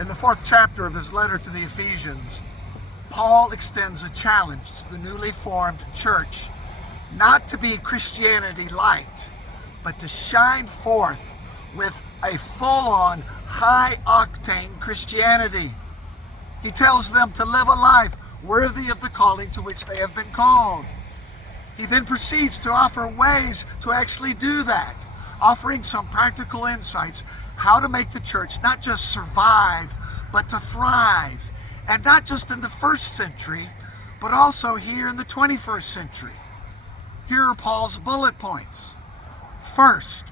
In the 4th chapter of his letter to the Ephesians, Paul extends a challenge to the newly formed church not to be Christianity light, but to shine forth with a full-on, high-octane Christianity. He tells them to live a life worthy of the calling to which they have been called. He then proceeds to offer ways to actually do that, offering some practical insights how to make the church not just survive, but to thrive. And not just in the 1st century, but also here in the 21st century. Here are Paul's bullet points. First,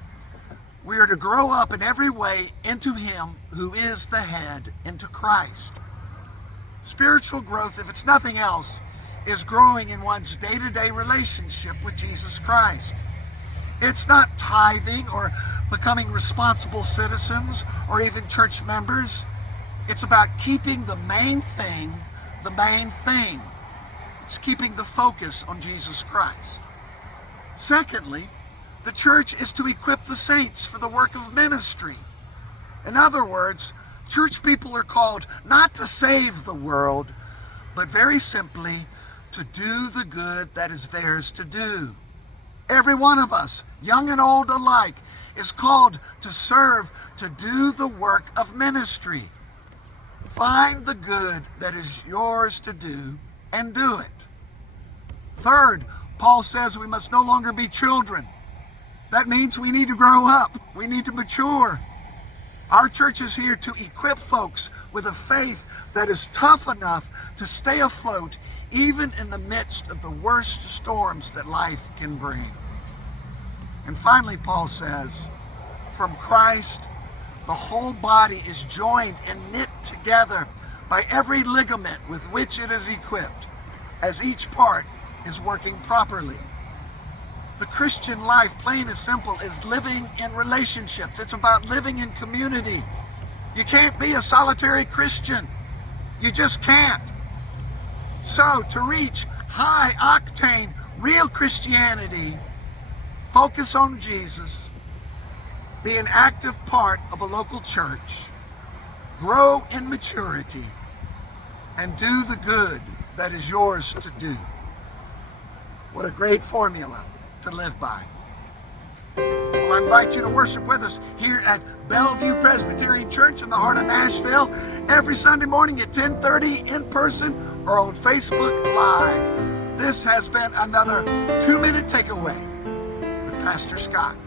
we are to grow up in every way into Him who is the head, into Christ. Spiritual growth, if it's nothing else, is growing in one's day-to-day relationship with Jesus Christ. It's not tithing or becoming responsible citizens or even church members. It's about keeping the main thing the main thing. It's keeping the focus on Jesus Christ. Secondly, the church is to equip the saints for the work of ministry. In other words, church people are called not to save the world, but very simply to do the good that is theirs to do. Every one of us, young and old alike, is called to serve, to do the work of ministry. Find the good that is yours to do and do it. Third, Paul says we must no longer be children. That means we need to grow up. We need to mature. Our church is here to equip folks with a faith that is tough enough to stay afloat even in the midst of the worst storms that life can bring. And finally, Paul says, from Christ, the whole body is joined and knit together by every ligament with which it is equipped, as each part is working properly. The Christian life, plain and simple, is living in relationships. It's about living in community. You can't be a solitary Christian. You just can't. So, to reach high-octane, real Christianity, focus on Jesus, be an active part of a local church, grow in maturity, and do the good that is yours to do. What a great formula to live by. Well, I invite you to worship with us here at Bellevue Presbyterian Church in the heart of Nashville every Sunday morning at 10:30 in person or on Facebook Live. This has been another 2-minute takeaway with Pastor Scott.